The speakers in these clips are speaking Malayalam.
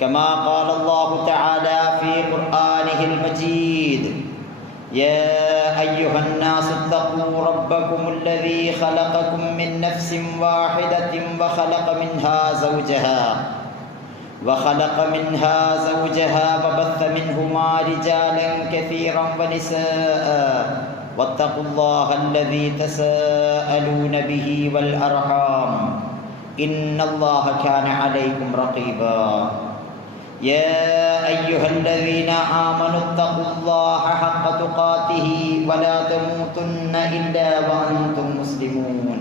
كما قال الله تعالى في قرآنه المجيد يا أيها الناس اتقوا ربكم الذي خلقكم من نفس واحدة وخلق منها زوجها وخلق منها زوجها وبث منهما رجالا كثيرا ونساء واتقوا الله الذي تساءلون به والأرحام. إن الله كان عليكم رقيبا. يا أيها الذين آمنوا اتقوا الله حق تقاته ولا تموتن إلا وأنتم مسلمون.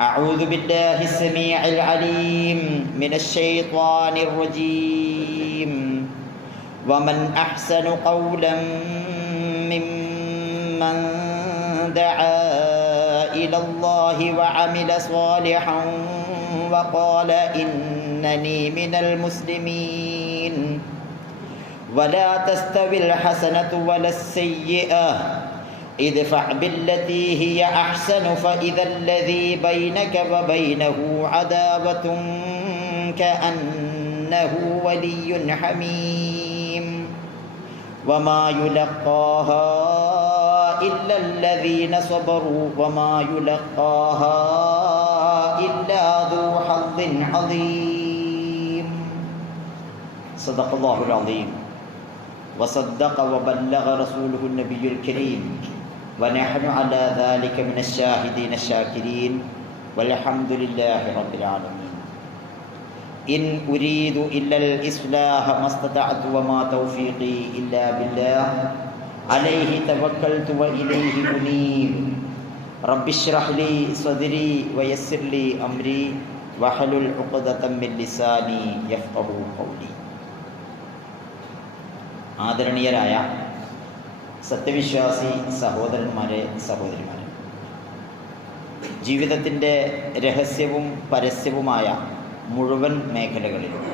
أعوذ بالله السميع العليم من الشيطان الرجيم. ومن أحسن قولا ممن دعا إلى الله وعمل صالحا وقال إنني من المسلمين. ولا تستوي الحسنة ولا السيئة. ادفع بالتي هي أحسن فإذا الذي بينك وبينه عداوة كأنه ولي حميم. وما يلقاها إلا الذين صبروا. وما يلقاها إلا ذو حظ عظيم. صدق الله العظيم. وصدق وبلغ رسوله النبي الكريم. ونحن على ذلك من الشاهدين الشاكرين. والحمد لله رب العالمين. إن أريد إلا الإصلاح ما استطعت وما توفيقي إلا بالله. عليه توكلت وإليه أنيب رب اشرح لي صدري ويسر لي أمري. واحلل عقدة من لساني يفقه قولي. ആദരണീയരായ സത്യവിശ്വാസി സഹോദരന്മാരെ സഹോദരിമാരെ. ജീവിതത്തിന്റെ രഹസ്യവും പരസ്യവുമായ മുഴുവൻ മേഖലകളിലും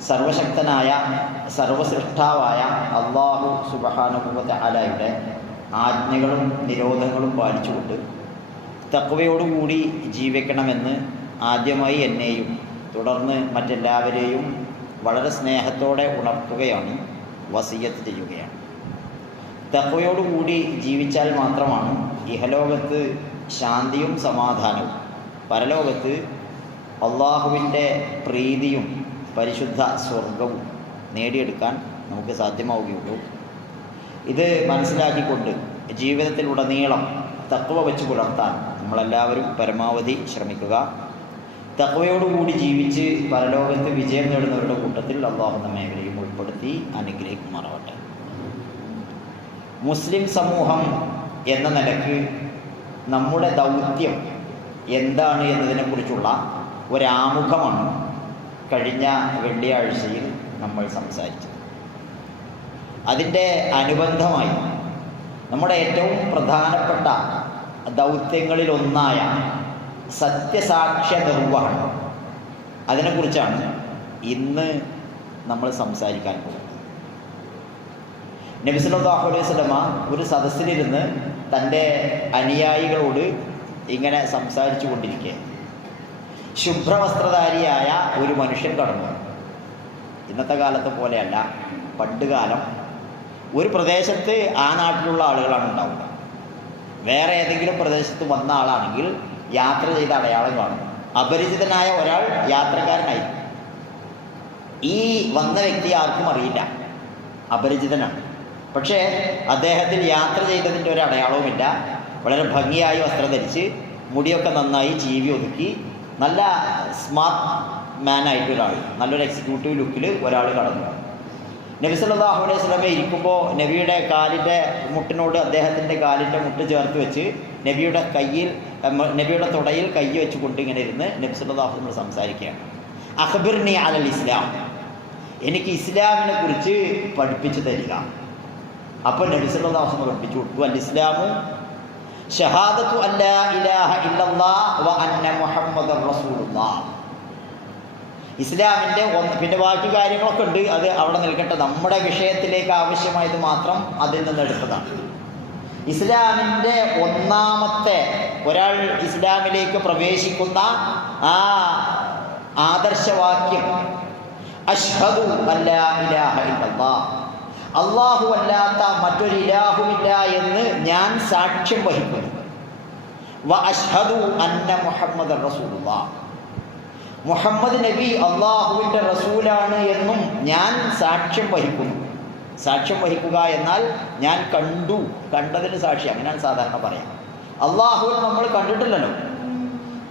സർവശക്തനായ സർവസൃഷ്ടാവായ അള്ളാഹു സുബഹാനുഭവത്ത അലായുടെ ആജ്ഞകളും നിരോധങ്ങളും പാലിച്ചുകൊണ്ട് തക്കവയോടുകൂടി ജീവിക്കണമെന്ന് ആദ്യമായി എന്നെയും തുടർന്ന് മറ്റെല്ലാവരെയും വളരെ സ്നേഹത്തോടെ ഉണർത്തുകയാണ് വസീയത്ത് ചെയ്യുകയാണ്. തക്വയോടുകൂടി ജീവിച്ചാൽ മാത്രമാണ് ഇഹലോകത്ത് ശാന്തിയും സമാധാനവും. പരലോകത്ത് അള്ളാഹുവിന്റെ പ്രീതിയും പരിശുദ്ധ സ്വർഗവും നേടിയെടുക്കാൻ നമുക്ക് സാധ്യമാവുകയുള്ളൂ. ഇത് മനസ്സിലാക്കിക്കൊണ്ട് ജീവിതത്തിലുടനീളം തക്കവ വെച്ച് പുലർത്താൻ നമ്മളെല്ലാവരും പരമാവധി ശ്രമിക്കുക. തക്വയോടുകൂടി ജീവിച്ച് പരലോകത്ത് വിജയം നേടുന്നവരുടെ കൂട്ടത്തിൽ അള്ളാഹു മേഖലയും ഉൾപ്പെടുത്തി അനുഗ്രഹിക്കുമാറാവട്ടെ. മുസ്ലിം സമൂഹം എന്ന നിലയ്ക്ക് നമ്മുടെ ദൗത്യം എന്താണ് എന്നതിനെക്കുറിച്ചുള്ള ഒരാമുഖമാണ് കഴിഞ്ഞ വെള്ളിയാഴ്ചയിൽ നമ്മൾ സംസാരിച്ചത്. അതിന്റെ അനുബന്ധമായി നമ്മുടെ ഏറ്റവും പ്രധാനപ്പെട്ട ദൗത്യങ്ങളിലൊന്നായ സത്യസാക്ഷ്യ നിർവഹണം അതിനെക്കുറിച്ചാണ് ഇന്ന് നമ്മൾ സംസാരിക്കാൻ പോകുന്നത്. നബിസുല്ലാഹു അലൈഹി സ്വലമ ഒരു സദസ്സിലിരുന്ന് തന്റെ അനുയായികളോട് ഇങ്ങനെ സംസാരിച്ചു കൊണ്ടിരിക്കുക ശുഭ്രവസ്ത്രധാരിയായ ഒരു മനുഷ്യൻ കടന്നു. ഇന്നത്തെ കാലത്തെ പോലെയല്ല. പണ്ട് കാലം ഒരു പ്രദേശത്ത് ആ നാട്ടിലുള്ള ആളുകളാണ് ഉണ്ടാവുക. വേറെ ഏതെങ്കിലും പ്രദേശത്ത് വന്ന ആളാണെങ്കിൽ യാത്ര ചെയ്ത അടയാളം കാണും അപരിചിതനായ ഒരാൾ യാത്രക്കാരനായി. ഈ വന്ന വ്യക്തി ആർക്കും അറിയില്ല. അപരിചിതനാണ്. പക്ഷേ അദ്ദേഹത്തിൽ യാത്ര ചെയ്തതിന്റെ ഒരു അടയാളവുമില്ല. വളരെ ഭംഗിയായി വസ്ത്രം ധരിച്ച് മുടിയൊക്കെ നന്നായി ചീവി ഒതുക്കി നല്ല സ്മാർട്ട് മാൻ ആയിട്ട് ഒരാൾ നല്ലൊരു എക്സിക്യൂട്ടീവ് ലുക്കിൽ ഒരാൾ കടന്നു. നബി സല്ലല്ലാഹു അലൈഹി വസല്ലമ ഇരിക്കുമ്പോൾ നബിയുടെ കാലിന്റെ മുട്ടിനോട് അദ്ദേഹത്തിന്റെ കാലിന്റെ മുട്ട് ചേർത്ത് വെച്ച് നബിയുടെ കയ്യിൽ നബിയുടെ തുടയിൽ കൈ വെച്ചുകൊണ്ട് ഇങ്ങനെ ഇരുന്ന് നബി വസല്ലം സംസാരിക്കുകയാണ്. അഖബിർനി അലൽ ഇസ്ലാം. എനിക്ക് ഇസ്ലാമിനെ കുറിച്ച് പഠിപ്പിച്ചു തരിക. അപ്പോൾ നബിസുല്ലാഹുമ പഠിപ്പിച്ചു കൊടുത്തു. അൽ ഇസ്ലാമു ഷഹാദത്തു അല്ലാ ഇലാഹ വ അന്ന മുഹമ്മദ് റസൂലുള്ളാഹ് ഇസ്ലാമിന്റെ പിന്നെ ബാക്കി കാര്യങ്ങളൊക്കെ ഉണ്ട്. അത് അവിടെ നിൽക്കട്ടെ. നമ്മുടെ വിഷയത്തിലേക്ക് ആവശ്യമായത് മാത്രം അതിൽ നിന്ന് എടുത്തതാണ്. ഇസ്ലാമിന്റെ ഒന്നാമത്തെ ഒരാൾ ഇസ്ലാമിലേക്ക് പ്രവേശിക്കുന്ന ആ ആദർശവാക്യം അഷ്ഹദു അള്ളാഹു അല്ലാത്ത മറ്റൊരു ഇലാഹുമില്ല എന്ന് ഞാൻ സാക്ഷ്യം വഹിക്കുന്നു. വ അഷ്ഹദു അന്ന മുഹമ്മദ് റസൂലുള്ള. മുഹമ്മദ് നബി അള്ളാഹുവിന്റെ റസൂലാണ് എന്നും ഞാൻ സാക്ഷ്യം വഹിക്കുന്നു. സാക്ഷ്യം വഹിക്കുക എന്നാൽ ഞാൻ കണ്ടു. കണ്ടതിന് സാക്ഷി. അങ്ങനെയാണ് സാധാരണ പറയാം. അള്ളാഹുവിനെ നമ്മൾ കണ്ടിട്ടില്ലല്ലോ.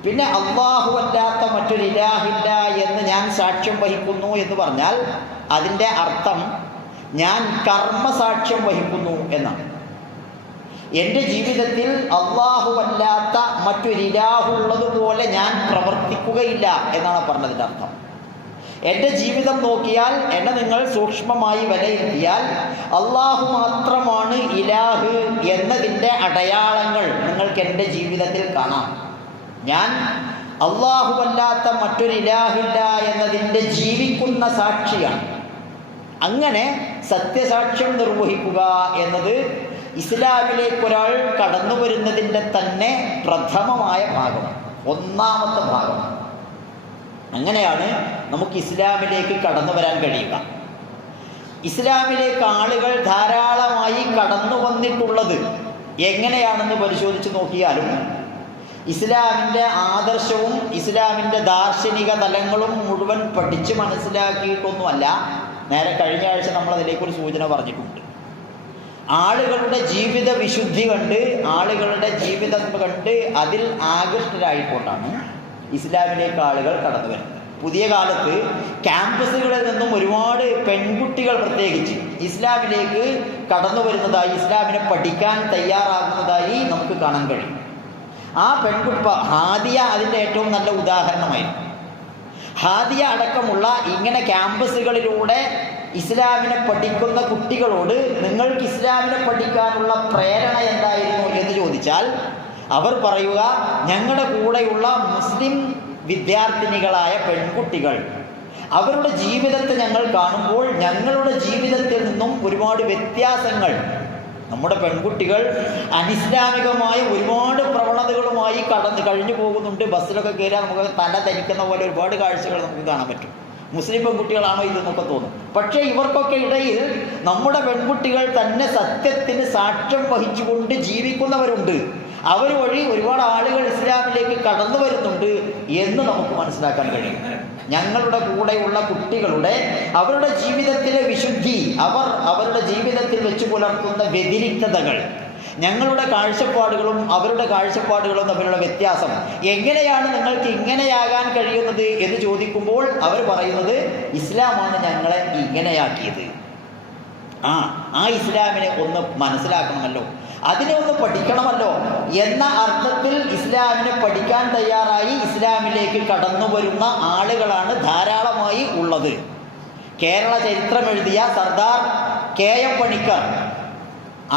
പിന്നെ അള്ളാഹു അല്ലാത്ത മറ്റൊരു ഇലാഹില്ല എന്ന് ഞാൻ സാക്ഷ്യം വഹിക്കുന്നു എന്ന് പറഞ്ഞാൽ അതിന്റെ അർത്ഥം ഞാൻ കർമ്മ സാക്ഷ്യം വഹിക്കുന്നു എന്നാണ്. എന്റെ ജീവിതത്തിൽ അള്ളാഹുവല്ലാത്ത മറ്റൊരിലാഹുള്ളതുപോലെ ഞാൻ പ്രവർത്തിക്കുകയില്ല എന്നാണ് പറഞ്ഞതിന്റെ അർത്ഥം. എന്റെ ജീവിതം നോക്കിയാൽ എന്നെ നിങ്ങൾ സൂക്ഷ്മമായി വിലയിരുത്തിയാൽ അള്ളാഹു മാത്രമാണ് ഇലാഹ് എന്നതിന്റെ അടയാളങ്ങൾ നിങ്ങൾക്ക് എന്റെ ജീവിതത്തിൽ കാണാം. ഞാൻ അള്ളാഹുവല്ലാത്ത മറ്റൊരു ഇലാഹില്ല എന്നതിന്റെ ജീവിക്കുന്ന സാക്ഷിയാണ്. അങ്ങനെ സത്യസാക്ഷ്യം നിർവഹിക്കുക എന്നത് ഇസ്ലാമിലേക്ക് ഒരാൾ കടന്നു വരുന്നതിന്റെ തന്നെ പ്രഥമമായ ഭാഗമാണ്. ഒന്നാമത്തെ ഭാഗമാണ്. അങ്ങനെയാണ് നമുക്ക് ഇസ്ലാമിലേക്ക് കടന്നു വരാൻ കഴിയുക. ഇസ്ലാമിലേക്ക് ആളുകൾ ധാരാളമായി കടന്നു വന്നിട്ടുള്ളത് എങ്ങനെയാണെന്ന് പരിശോധിച്ച് നോക്കിയാലും ഇസ്ലാമിന്റെ ആദർശവും ഇസ്ലാമിന്റെ ദാർശനിക തലങ്ങളും മുഴുവൻ പഠിച്ച് മനസ്സിലാക്കിയിട്ടൊന്നുമല്ല. നേരെ കഴിഞ്ഞ ആഴ്ച നമ്മൾ അതിലേക്കൊരു സൂചന പറഞ്ഞിട്ടുണ്ട്. ആളുകളുടെ ജീവിത വിശുദ്ധി കണ്ട് ആളുകളുടെ ജീവിതം കണ്ട് അതിൽ ആകൃഷ്ടരായിക്കൊണ്ടാണ് ഇസ്ലാമിലേക്ക് ആളുകൾ കടന്നു വരുന്നത്. പുതിയ കാലത്ത് ക്യാമ്പസുകളിൽ നിന്നും ഒരുപാട് പെൺകുട്ടികൾ പ്രത്യേകിച്ച് ഇസ്ലാമിലേക്ക് കടന്നു വരുന്നതായി ഇസ്ലാമിനെ പഠിക്കാൻ തയ്യാറാകുന്നതായി നമുക്ക് കാണാൻ കഴിയും. ആ പെൺകുട്ടി ഹാദിയ അതിന്റെ ഏറ്റവും നല്ല ഉദാഹരണമായിരുന്നു. ഹാദിയ അടക്കമുള്ള ഇങ്ങനെ ക്യാമ്പസുകളിലൂടെ ഇസ്ലാമിനെ പഠിക്കുന്ന കുട്ടികളോട് നിങ്ങൾക്ക് ഇസ്ലാമിനെ പഠിക്കാനുള്ള പ്രേരണ എന്തായിരുന്നു എന്ന് ചോദിച്ചാൽ അവർ പറയുക ഞങ്ങളുടെ കൂടെയുള്ള മുസ്ലിം വിദ്യാർത്ഥിനികളായ പെൺകുട്ടികൾ അവരുടെ ജീവിതത്തെ ഞങ്ങൾ കാണുമ്പോൾ ഞങ്ങളുടെ ജീവിതത്തിൽ നിന്നും ഒരുപാട് വ്യത്യാസങ്ങൾ നമ്മുടെ പെൺകുട്ടികൾ അനിസ്ലാമികമായ ഒരുപാട് പ്രവണതകളുമായി കടന്ന് കഴിഞ്ഞു പോകുന്നുണ്ട്. ബസ്സിലൊക്കെ കയറിയാൽ നമുക്ക് തല ധരിക്കുന്ന പോലെ ഒരുപാട് കാഴ്ചകൾ നമുക്ക് കാണാൻ പറ്റും. മുസ്ലിം പെൺകുട്ടികളാണോ ഇതെന്നൊക്കെ തോന്നും. പക്ഷേ ഇവർക്കൊക്കെ ഇടയിൽ നമ്മുടെ പെൺകുട്ടികൾ തന്നെ സത്യത്തിന് സാക്ഷ്യം വഹിച്ചുകൊണ്ട് ജീവിക്കുന്നവരുണ്ട്. അവർ വഴി ഒരുപാട് ആളുകൾ ഇസ്ലാമിലേക്ക് കടന്നു വരുന്നുണ്ട് എന്ന് നമുക്ക് മനസ്സിലാക്കാൻ കഴിയും. ഞങ്ങളുടെ കൂടെയുള്ള കുട്ടികളുടെ അവരുടെ ജീവിതത്തിലെ വിശുദ്ധി അവർ അവരുടെ ജീവിതത്തിൽ വെച്ച് പുലർത്തുന്ന വ്യതിരിക്തതകൾ ഞങ്ങളുടെ കാഴ്ചപ്പാടുകളും അവരുടെ കാഴ്ചപ്പാടുകളും തമ്മിലുള്ള വ്യത്യാസം എങ്ങനെയാണ് നിങ്ങൾക്ക് ഇങ്ങനെയാകാൻ കഴിയുന്നത് എന്ന് ചോദിക്കുമ്പോൾ അവർ പറയുന്നത് ഇസ്ലാമാണ് ഞങ്ങളെ ഇങ്ങനെയാക്കിയത്. ആ ആ ഇസ്ലാമിനെ ഒന്ന് മനസ്സിലാക്കണമല്ലോ. അതിനെ ഒന്ന് പഠിക്കണമല്ലോ എന്ന അർത്ഥത്തിൽ ഇസ്ലാമിനെ പഠിക്കാൻ തയ്യാറായി ഇസ്ലാമിലേക്ക് കടന്നു വരുന്ന ആളുകളാണ് ധാരാളമായി ഉള്ളത്. കേരള ചരിത്രം എഴുതിയ സർദാർ കെ എം പണിക്കർ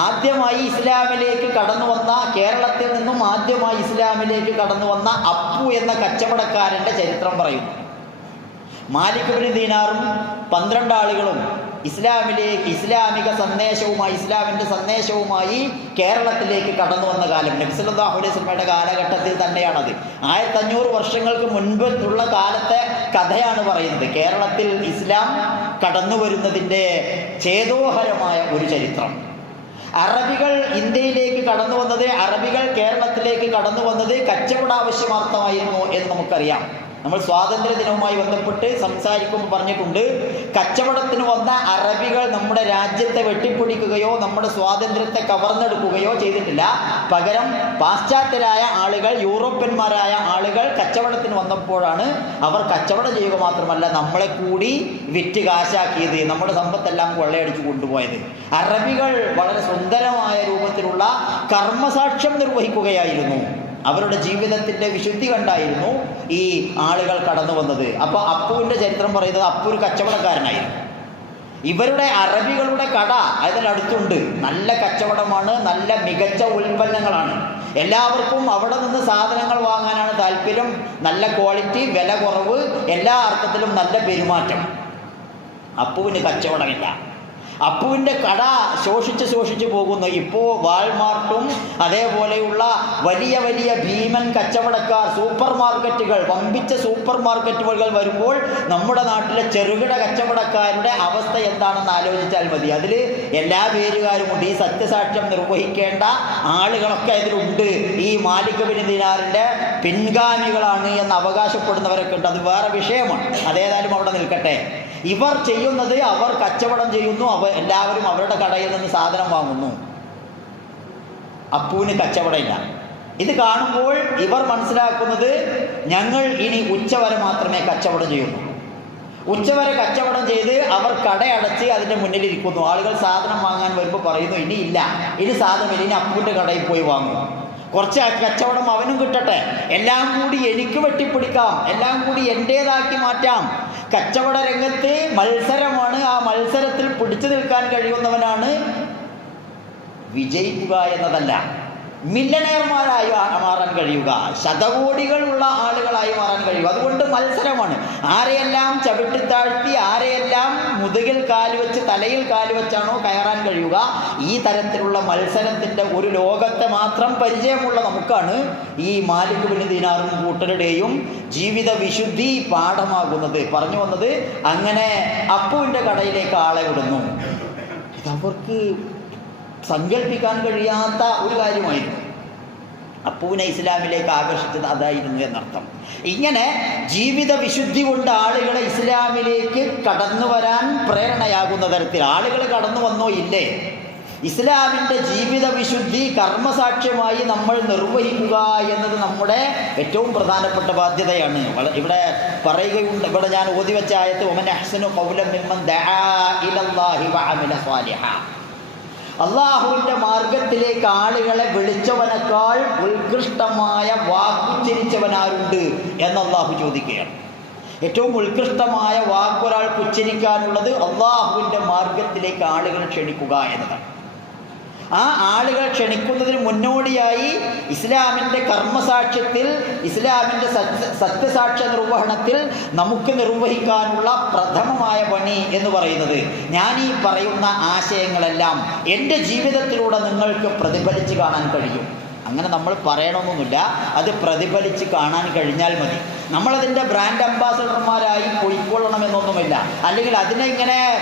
ആദ്യമായി ഇസ്ലാമിലേക്ക് കടന്നു വന്ന കേരളത്തിൽ നിന്നും ആദ്യമായി ഇസ്ലാമിലേക്ക് കടന്നു വന്ന അപ്പു എന്ന കച്ചവടക്കാരന്റെ ചരിത്രം പറയുന്നു. മാലിക് ബിൻ ദീനാറും പന്ത്രണ്ട് ആളുകളും ഇസ്ലാമിലേക്ക് ഇസ്ലാമിക സന്ദേശവുമായി ഇസ്ലാമിന്റെ സന്ദേശവുമായി കേരളത്തിലേക്ക് കടന്നു വന്ന കാലം. നബ്സല്ലാഹു അലൈഹി സ്വലമയുടെ കാലഘട്ടത്തിൽ തന്നെയാണത്. ആയിരത്തഞ്ഞൂറ് വർഷങ്ങൾക്ക് മുൻപുള്ള കാലത്തെ കഥയാണ് പറയുന്നത്. കേരളത്തിൽ ഇസ്ലാം കടന്നു വരുന്നതിന്റെ ചേതോഹരമായ ഒരു ചരിത്രം. അറബികൾ ഇന്ത്യയിലേക്ക് കടന്നു വന്നത് അറബികൾ കേരളത്തിലേക്ക് കടന്നു വന്നത് കച്ചവട ആവശ്യമാർത്ഥമായിരുന്നു എന്ന് നമുക്കറിയാം. നമ്മൾ സ്വാതന്ത്ര്യ ദിനവുമായി ബന്ധപ്പെട്ട് സംസാരിക്കുമ്പോൾ പറഞ്ഞിട്ടുണ്ട് കച്ചവടത്തിന് വന്ന അറബികൾ നമ്മുടെ രാജ്യത്തെ വെട്ടിപ്പിടിക്കുകയോ നമ്മുടെ സ്വാതന്ത്ര്യത്തെ കവർന്നെടുക്കുകയോ ചെയ്തിട്ടില്ല. പകരം പാശ്ചാത്യരായ ആളുകൾ യൂറോപ്യന്മാരായ ആളുകൾ കച്ചവടത്തിന് വന്നപ്പോഴാണ് അവർ കച്ചവടം ചെയ്യുക മാത്രമല്ല നമ്മളെ കൂടി വിറ്റ് കാശാക്കിയത് നമ്മുടെ സമ്പത്തെല്ലാം കൊള്ളയടിച്ചു കൊണ്ടുപോയത്. അറബികൾ വളരെ സുന്ദരമായ രൂപത്തിലുള്ള കർമ്മസാക്ഷ്യം നിർവഹിക്കുകയായിരുന്നു. അവരുടെ ജീവിതത്തിന്റെ വിശുദ്ധി കണ്ടായിരുന്നു ഈ ആളുകൾ കടന്നു വന്നത്. അപ്പോൾ അപ്പുവിന്റെ ചരിത്രം പറയുന്നത് അപ്പു ഒരു കച്ചവടക്കാരനായിരുന്നു. ഇവരുടെ അറബികളുടെ കട അതിനടുത്തുണ്ട് നല്ല കച്ചവടമാണ് നല്ല മികച്ച ഉൽപ്പന്നങ്ങളാണ്. എല്ലാവർക്കും അവിടെ നിന്ന് സാധനങ്ങൾ വാങ്ങാനാണ് താല്പര്യം. നല്ല ക്വാളിറ്റി വില കുറവ് എല്ലാ അർത്ഥത്തിലും നല്ല പെരുമാറ്റം. അപ്പുവിന് കച്ചവടമില്ല. അപ്പുവിന്റെ കട ശോഷിച്ച് ശോഷിച്ച് പോകുന്നു. ഇപ്പോൾ വാൾമാർട്ടും അതേപോലെയുള്ള വലിയ വലിയ ഭീമൻ കച്ചവടക്കാർ സൂപ്പർ മാർക്കറ്റുകൾ വമ്പിച്ച സൂപ്പർ മാർക്കറ്റുകൾ വരുമ്പോൾ നമ്മുടെ നാട്ടിലെ ചെറുകിട കച്ചവടക്കാരുടെ അവസ്ഥ എന്താണെന്ന് ആലോചിച്ചാൽ മതി. അതിൽ എല്ലാ പേരുകാരുമുണ്ട്. ഈ സത്യസാക്ഷ്യം നിർവഹിക്കേണ്ട ആളുകളൊക്കെ അതിലുണ്ട്. ഈ മാലിക് ബിൻ പിൻഗാമികളാണ് എന്ന് അവകാശപ്പെടുന്നവരൊക്കെ ഉണ്ട്. അത് വേറെ വിഷയമാണ്. അതേതായാലും അവിടെ നിൽക്കട്ടെ. ഇവർ ചെയ്യുന്നത് അവർ കച്ചവടം ചെയ്യുന്നു അവ എല്ലാവരും അവരുടെ കടയിൽ നിന്ന് സാധനം വാങ്ങുന്നു. അപ്പൂവിന് കച്ചവടമില്ല. ഇത് കാണുമ്പോൾ ഇവർ മനസ്സിലാക്കുന്നത് ഞങ്ങൾ ഇനി ഉച്ചവരെ മാത്രമേ കച്ചവടം ചെയ്യുന്നു. ഉച്ചവരെ കച്ചവടം ചെയ്ത് അവർ കടയടച്ച് അതിന്റെ മുന്നിലിരിക്കുന്നു. ആളുകൾ സാധനം വാങ്ങാൻ വരുമ്പോൾ പറയുന്നു ഇനി ഇല്ല. ഇനി സാധനമില്ല ഇനി അപ്പൂന്റെ കടയിൽ പോയി വാങ്ങും. കുറച്ച് കച്ചവടം അവനും കിട്ടട്ടെ. എല്ലാം കൂടി എനിക്ക് വെട്ടിപ്പിടിക്കാം. എല്ലാം കൂടി എന്റേതാക്കി മാറ്റാം. കച്ചവട രംഗത്തെ മത്സരമാണ്. ആ മത്സരത്തിൽ പിടിച്ചു നിൽക്കാൻ കഴിയുന്നവനാണ് വിജയിക്കുക എന്നതല്ല. മില്ലനെയർമാരായി ആ- മാറാൻ കഴിയുക. ശതകോടികളുള്ള ആളുകളായി മാറാൻ കഴിയുക. അതുകൊണ്ട് മത്സരമാണ്. ആരെയെല്ലാം ചവിട്ടിത്താഴ്ത്തി ആരെയെല്ലാം മുതുകിൽ കാലുവെച്ച് തലയിൽ കാലുവെച്ചാണോ കയറാൻ കഴിയുക? ഈ തരത്തിലുള്ള മത്സരത്തിന്റെ ഒരു ലോകത്തെ മാത്രം പരിചയമുള്ള നമുക്കാണ് ഈ മാലിക് ബിൻ ദിനാറും കൂട്ടരുടെയും ജീവിത വിശുദ്ധി പാഠമാകുന്നത്. പറഞ്ഞു വന്നത് അങ്ങനെ അപ്പുവിന്റെ കടയിലേക്ക് ആളെ വിടുന്നു. ഇതവർക്ക് സങ്കല്പിക്കാൻ കഴിയാത്ത ഒരു കാര്യമായിരുന്നു. അപ്പുവിനെ ഇസ്ലാമിലേക്ക് ആകർഷിച്ചത് അതായിരുന്നു എന്നർത്ഥം. ഇങ്ങനെ ജീവിത വിശുദ്ധി കൊണ്ട് ആളുകളെ ഇസ്ലാമിലേക്ക് കടന്നു വരാൻ പ്രേരണയാകുന്ന തരത്തിൽ ആളുകൾ കടന്നു വന്നോ ഇല്ലേ? ഇസ്ലാമിന്റെ ജീവിത വിശുദ്ധി കർമ്മസാക്ഷ്യമായി നമ്മൾ നിർവഹിക്കുക എന്നത് നമ്മുടെ ഏറ്റവും പ്രധാനപ്പെട്ട ബാധ്യതയാണ്. ഇവിടെ പറയുകയുണ്ട് ഇവിടെ ഞാൻ ഓതി വെച്ച ആയത്ത് ഒമൻ അഹ്സനു ഖൗലൻ അള്ളാഹുവിന്റെ മാർഗത്തിലേക്ക് ആളുകളെ വിളിച്ചവനേക്കാൾ ഉത്കൃഷ്ടമായ വാക്കുച്ചരിച്ചവനാരുണ്ട് എന്ന് അള്ളാഹു ചോദിക്കുകയാണ്. ഏറ്റവും ഉത്കൃഷ്ടമായ വാക്കൊരാൾക്ക് ഉച്ചരിക്കാനുള്ളത് അള്ളാഹുവിന്റെ മാർഗത്തിലേക്ക് ആളുകളെ ക്ഷണിക്കുക എന്നതാണ്. ആ ആളുകൾ ക്ഷണിക്കുന്നതിന് മുന്നോടിയായി ഇസ്ലാമിന്റെ കർമ്മസാക്ഷ്യത്തിൽ ഇസ്ലാമിന്റെ സത്യ സത്യസാക്ഷ്യ നിർവഹണത്തിൽ നമുക്ക് നിർവഹിക്കാനുള്ള പ്രഥമമായ പണി എന്ന് പറയുന്നത്. ഞാൻ ഈ പറയുന്ന ആശയങ്ങളെല്ലാം എന്റെ ജീവിതത്തിലൂടെ നിങ്ങൾക്ക് പ്രതിഫലിച്ച് കാണാൻ കഴിയും. അങ്ങനെ നമ്മൾ പറയണമെന്നൊന്നുമില്ല അത് പ്രതിഫലിച്ച് കാണാൻ കഴിഞ്ഞാൽ മതി. നമ്മളതിന്റെ ബ്രാൻഡ് അംബാസഡർമാരായി പൊയ്ക്കൊള്ളണമെന്നൊന്നുമില്ല. അല്ലെങ്കിൽ അതിനെ ഇങ്ങനെ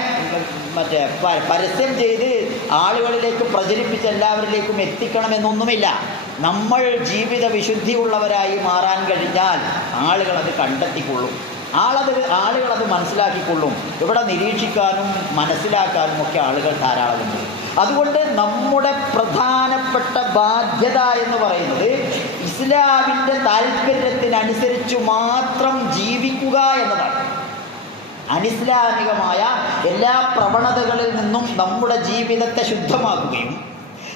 മറ്റേ പരസ്യം ചെയ്ത് ആളുകളിലേക്ക് പ്രചരിപ്പിച്ച് എല്ലാവരിലേക്കും എത്തിക്കണമെന്നൊന്നുമില്ല. നമ്മൾ ജീവിത വിശുദ്ധിയുള്ളവരായി മാറാൻ കഴിഞ്ഞാൽ ആളുകൾ അത് കണ്ടെത്തിക്കൊള്ളും. ആളത് ആളുകളത് മനസ്സിലാക്കിക്കൊള്ളും. ഇവിടെ നിരീക്ഷിക്കാനും മനസ്സിലാക്കാനും ഒക്കെ ആളുകൾ ധാരാളമുണ്ട്. അതുകൊണ്ട് നമ്മുടെ പ്രധാനപ്പെട്ട ബാധ്യത എന്ന് പറയുന്നത് ഇസ്ലാമിന്റെ താല്പര്യത്തിനനുസരിച്ച് മാത്രം ജീവിക്കുക എന്നതാണ്. അനിസ്ലാമികമായ എല്ലാ പ്രവണതകളിൽ നിന്നും നമ്മുടെ ജീവിതത്തെ ശുദ്ധമാക്കുകയും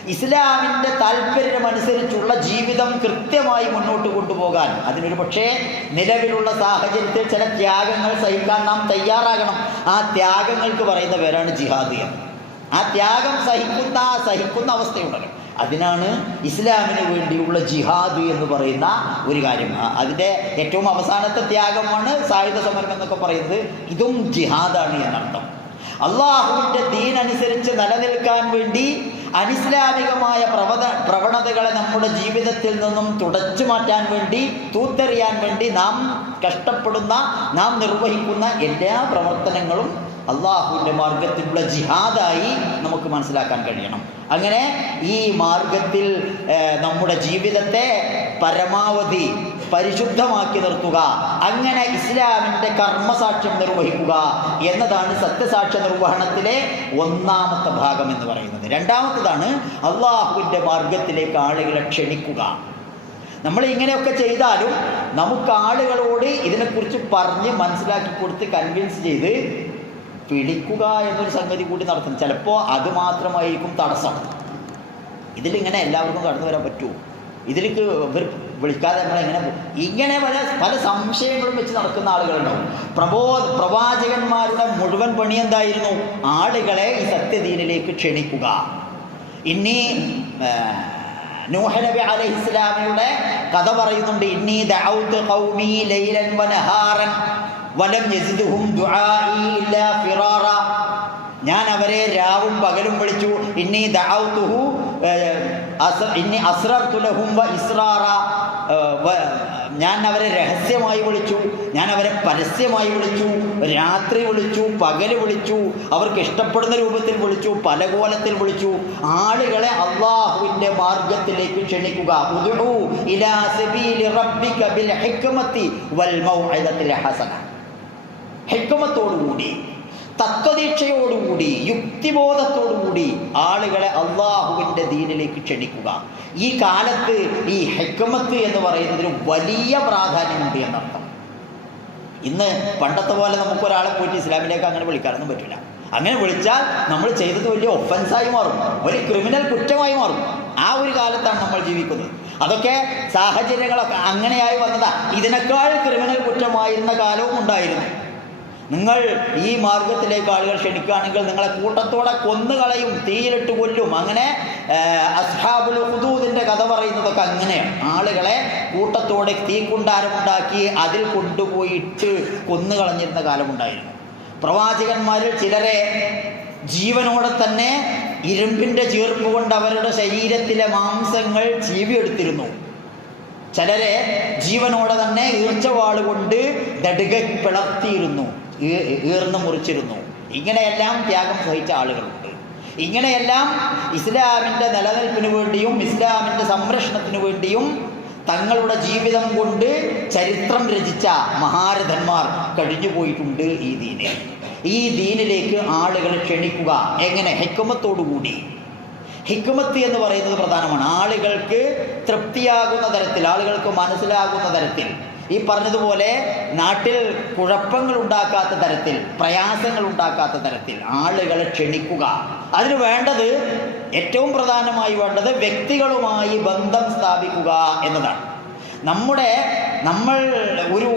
ഇസ്ലാമിന്റെ താല്പര്യമനുസരിച്ചുള്ള ജീവിതം കൃത്യമായി മുന്നോട്ട് കൊണ്ടുപോകാൻ അതിനൊരു പക്ഷേ നിലവിലുള്ള സാഹചര്യത്തിൽ ചില ത്യാഗങ്ങൾ സഹിക്കാൻ നാം തയ്യാറാകണം. ആ ത്യാഗങ്ങൾക്ക് പറയുന്ന പേരാണ് ജിഹാദിയം ആ ത്യാഗം സഹിക്കുന്ന സഹിക്കുന്ന അവസ്ഥയുണ്ടല്ലോ. അതിനാണ് ഇസ്ലാമിന് വേണ്ടിയുള്ള ജിഹാദ് എന്ന് പറയുന്ന ഒരു കാര്യം. അതിന്റെ ഏറ്റവും അവസാനത്തെ ത്യാഗമാണ് സായുധ സമരം എന്നൊക്കെ പറയുന്നത്. ഇതും ജിഹാദാണ് എന്നർത്ഥം. അള്ളാഹുവിന്റെ ദീൻ അനുസരിച്ച് നിലനിൽക്കാൻ വേണ്ടി അനിസ്ലാമികമായ പ്രവത പ്രവണതകളെ നമ്മുടെ ജീവിതത്തിൽ നിന്നും തുടച്ചു മാറ്റാൻ വേണ്ടി തൂത്തെറിയാൻ വേണ്ടി നാം കഷ്ടപ്പെടുന്ന നാം നിർവഹിക്കുന്ന എല്ലാ പ്രവർത്തനങ്ങളും അള്ളാഹുവിന്റെ മാർഗത്തിലുള്ള ജിഹാദായി നമുക്ക് മനസ്സിലാക്കാൻ കഴിയണം. അങ്ങനെ ഈ മാർഗത്തിൽ നമ്മുടെ ജീവിതത്തെ പരമാവധി പരിശുദ്ധമാക്കി നിർത്തുക. അങ്ങനെ ഇസ്ലാമിന്റെ കർമ്മസാക്ഷ്യം നിർവഹിക്കുക എന്നതാണ് സത്യസാക്ഷ്യ നിർവഹണത്തിലെ ഒന്നാമത്തെ ഭാഗം എന്ന് പറയുന്നത്. രണ്ടാമത്തതാണ് അള്ളാഹുവിന്റെ മാർഗത്തിലേക്ക് ആളുകളെ ക്ഷണിക്കുക. നമ്മൾ ഇങ്ങനെയൊക്കെ ചെയ്താലും നമുക്ക് ആളുകളോട് ഇതിനെക്കുറിച്ച് പറഞ്ഞ് മനസ്സിലാക്കി കൊടുത്ത് കൺവിൻസ് ചെയ്ത് പിടിക്കുക എന്നൊരു സംഗതി കൂടി നടത്തും ചിലപ്പോൾ അത് മാത്രമായിരിക്കും തടസ്സം. ഇതിലിങ്ങനെ എല്ലാവർക്കും കടന്നു വരാൻ പറ്റുമോ? ഇതിലേക്ക് ഇവർ വിളിക്കാതെ നമ്മളെങ്ങനെ ഇങ്ങനെ പല പല സംശയങ്ങളും വെച്ച് നടക്കുന്ന ആളുകളുണ്ടാവും. പ്രബോ പ്രവാചകന്മാരുടെ മുഴുവൻ പണി എന്തായിരുന്നു? ആളുകളെ ഈ സത്യദീനിലേക്ക് ക്ഷണിക്കുക. ഇനി നൂഹനബി അലൈഹി ഇസ്ലാമിയുടെ കഥ പറയുന്നുണ്ട് ഇന്നി ദൗത്ത് കൗമി ലൈലൻ വനഹാറൻ വലം ഞാൻ അവരെ രാവും പകലും വിളിച്ചു. ഇന്നി ദഅൗതുഹു ഇന്നി അസ്റർതു ലഹും വ ഇസ്റാറ ഞാൻ അവരെ രഹസ്യമായി വിളിച്ചു. ഞാൻ അവരെ പരസ്യമായി വിളിച്ചു. രാത്രി വിളിച്ചു പകൽ വിളിച്ചു. അവർക്ക് ഇഷ്ടപ്പെടുന്ന രൂപത്തിൽ വിളിച്ചു പല കോലത്തിൽ വിളിച്ചു. ആളുകളെ അള്ളാഹുവിന്റെ മാർഗത്തിലേക്ക് ക്ഷണിക്കുക. ഉദ്ഉ ഹിക്മത്തോടുകൂടി തത്വദീക്ഷയോടുകൂടി യുക്തിബോധത്തോടുകൂടി ആളുകളെ അള്ളാഹുവിന്റെ ദീനിലേക്ക് ക്ഷണിക്കുക. ഈ കാലത്ത് ഈ ഹെക്കമത്ത് എന്ന് പറയുന്നതിന് വലിയ പ്രാധാന്യമുണ്ട് എന്നർത്ഥം. ഇന്ന് പണ്ടത്തെ പോലെ നമുക്ക് ഒരാളെ പോയിട്ട് ഇസ്ലാമിലേക്ക് അങ്ങനെ വിളിക്കാനൊന്നും പറ്റില്ല. അങ്ങനെ വിളിച്ചാൽ നമ്മൾ ചെയ്തത് വലിയ ഒഫൻസായി മാറും. വലിയ ക്രിമിനൽ കുറ്റമായി മാറും. ആ ഒരു കാലത്താണ് നമ്മൾ ജീവിക്കുന്നത്. അതൊക്കെ സാഹചര്യങ്ങളൊക്കെ അങ്ങനെയായി വന്നതാ. ഇതിനേക്കാൾ ക്രിമിനൽ കുറ്റമായിരുന്ന കാലവും ഉണ്ടായിരുന്നു. നിങ്ങൾ ഈ മാർഗത്തിലേക്ക് ആളുകൾ ക്ഷണിക്കുകയാണെങ്കിൽ നിങ്ങളെ കൂട്ടത്തോടെ കൊന്നുകളയും തീയിലിട്ട് കൊല്ലും. അങ്ങനെ അസ്ഹാബുൽ ഹുദൂദിന്റെ കഥ പറയുന്നതൊക്കെ അങ്ങനെയാണ് ആളുകളെ കൂട്ടത്തോടെ തീക്കുണ്ടാരമുണ്ടാക്കി അതിൽ കൊണ്ടുപോയിട്ട് കൊന്നുകളഞ്ഞിരുന്ന കാലമുണ്ടായിരുന്നു. പ്രവാചകന്മാരിൽ ചിലരെ ജീവനോടെ തന്നെ ഇരുമ്പിന്റെ ചീർപ്പ് കൊണ്ട് അവരുടെ ശരീരത്തിലെ മാംസങ്ങൾ ചീവിയെടുത്തിരുന്നു. ചിലരെ ജീവനോടെ തന്നെ ഈർച്ചവാളുകൊണ്ട് കൊണ്ട് നെടുക പിളർത്തിയിരുന്നു. ഈർന്ന് മുറിച്ചിരുന്നു. ഇങ്ങനെയെല്ലാം ത്യാഗം സഹിച്ച ആളുകളുണ്ട്. ഇങ്ങനെയെല്ലാം ഇസ്ലാമിന്റെ നിലനിൽപ്പിന് വേണ്ടിയും ഇസ്ലാമിന്റെ സംരക്ഷണത്തിന് വേണ്ടിയും തങ്ങളുടെ ജീവിതം കൊണ്ട് ചരിത്രം രചിച്ച മഹാരഥന്മാർ കഴിഞ്ഞു പോയിട്ടുണ്ട് ഈ ദീനെ ഈ ദീനിലേക്ക് ആളുകൾ ക്ഷണിക്കുക എങ്ങനെ? ഹെക്കുമത്തോടുകൂടി. ഹിക്കുമത്ത് എന്ന് പറയുന്നത് പ്രധാനമാണ്. ആളുകൾക്ക് തൃപ്തിയാകുന്ന തരത്തിൽ ആളുകൾക്ക് മനസ്സിലാകുന്ന തരത്തിൽ ഈ പറഞ്ഞതുപോലെ നാട്ടിൽ കുഴപ്പങ്ങൾ ഉണ്ടാക്കാത്ത തരത്തിൽ പ്രയാസങ്ങൾ ഉണ്ടാക്കാത്ത തരത്തിൽ ആളുകളെ ക്ഷണിക്കുക. അതിന് വേണ്ടത് ഏറ്റവും പ്രധാനമായി വേണ്ടത് വ്യക്തികളുമായി ബന്ധം സ്ഥാപിക്കുക എന്നതാണ്. നമ്മുടെ നമ്മൾ ഒരു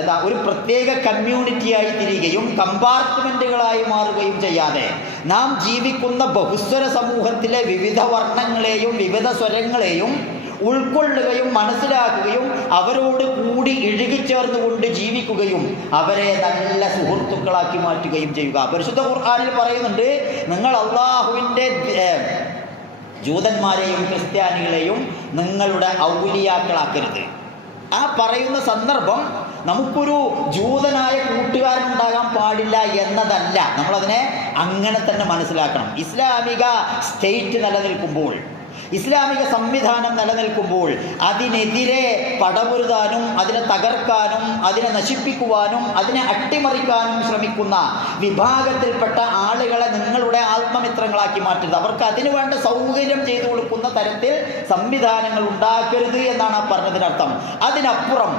എന്താ ഒരു പ്രത്യേക കമ്മ്യൂണിറ്റിയായി തിരികെയും കമ്പാർട്ട്മെന്റുകളായി മാറുകയും ചെയ്യാതെ നാം ജീവിക്കുന്ന ബഹുസ്വര സമൂഹത്തിലെ വിവിധ വർണങ്ങളെയും വിവിധ സ്വരങ്ങളെയും ഉൾക്കൊള്ളുകയും മനസ്സിലാക്കുകയും അവരോട് കൂടി ഇഴുകിച്ചേർന്നുകൊണ്ട് ജീവിക്കുകയും അവരെ നല്ല സുഹൃത്തുക്കളാക്കി മാറ്റുകയും ചെയ്യുക. പരിശുദ്ധ ഖുർആനിൽ പറയുന്നുണ്ട് നിങ്ങൾ അള്ളാഹുവിന്റെ ജൂതന്മാരെയും ക്രിസ്ത്യാനികളെയും നിങ്ങളുടെ ഔലിയാക്കളാക്കരുത്. ആ പറയുന്ന സന്ദർഭം നമുക്കൊരു ജൂതനായ കൂട്ടുകാരൻ ഉണ്ടാകാൻ പാടില്ല എന്നതല്ല. നമ്മളതിനെ അങ്ങനെ തന്നെ മനസ്സിലാക്കണം. ഇസ്ലാമിക സ്റ്റേറ്റ് നിലനിൽക്കുമ്പോൾ ഇസ്ലാമിക സംവിധാനം നിലനിൽക്കുമ്പോൾ അതിനെതിരെ പടപൊരുതാനും അതിനെ തകർക്കാനും അതിനെ നശിപ്പിക്കുവാനും അതിനെ അട്ടിമറിക്കാനും ശ്രമിക്കുന്ന വിഭാഗത്തിൽപ്പെട്ട ആളുകളെ നിങ്ങളുടെ ആത്മമിത്രങ്ങളാക്കി മാറ്റരുത്. അവർക്ക് അതിനു വേണ്ട സൗകര്യം ചെയ്തു കൊടുക്കുന്ന തരത്തിൽ സംവിധാനങ്ങൾ ഉണ്ടാക്കരുത് എന്നാണ് ആ പറഞ്ഞതിനർത്ഥം. അതിനപ്പുറം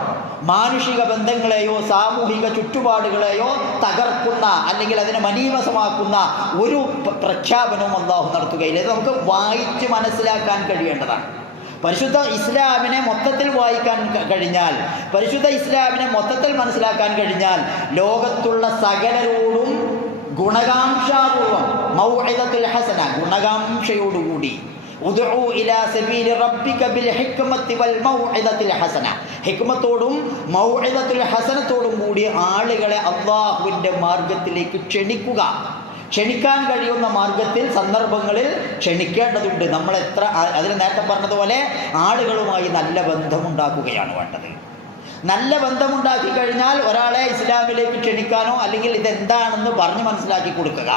മാനുഷിക ബന്ധങ്ങളെയോ സാമൂഹിക ചുറ്റുപാടുകളെയോ തകർക്കുന്ന അല്ലെങ്കിൽ അതിനെ മനീവസമാക്കുന്ന ഒരു പ്രഖ്യാപനവും അള്ളാഹു നടത്തുകയില്ല. ഇത് നമുക്ക് വായിച്ച് മനസ്സിലാക്കാൻ കഴിയേണ്ടതാണ്. പരിശുദ്ധ ഇസ്ലാമിനെ മൊത്തത്തിൽ വായിക്കാൻ കഴിഞ്ഞാൽ പരിശുദ്ധ ഇസ്ലാമിനെ മൊത്തത്തിൽ മനസ്സിലാക്കാൻ കഴിഞ്ഞാൽ ലോകത്തുള്ള സകലരോടും ഗുണകാംക്ഷാപൂർവം മൗഇദത്തുൽ ഹസന ഗുണകാംക്ഷയോടുകൂടി ഉദഹു ഇലാ സബീലി റബ്ബിക ബിൽ ഹിക്മത്തി വൽ മൗഇദത്തിൽ ഹസന. ഹിക്മത്തോടും മൗഴതത്തിൽ ഹസനത്തോടും കൂടി ആളുകളെ അള്ളാഹുവിന്റെ മാർഗത്തിലേക്ക് ക്ഷണിക്കുക. ക്ഷണിക്കാൻ കഴിയുന്ന മാർഗത്തിൽ സന്ദർഭങ്ങളിൽ ക്ഷണിക്കേണ്ടതുണ്ട്. നമ്മൾ എത്ര അതിന് നേരത്തെ പറഞ്ഞതുപോലെ ആളുകളുമായി നല്ല ബന്ധമുണ്ടാക്കുകയാണ് വേണ്ടത്. നല്ല ബന്ധമുണ്ടാക്കി കഴിഞ്ഞാൽ ഒരാളെ ഇസ്ലാമിലേക്ക് ക്ഷണിക്കാനോ അല്ലെങ്കിൽ ഇതെന്താണെന്ന് പറഞ്ഞ് മനസ്സിലാക്കി കൊടുക്കുക.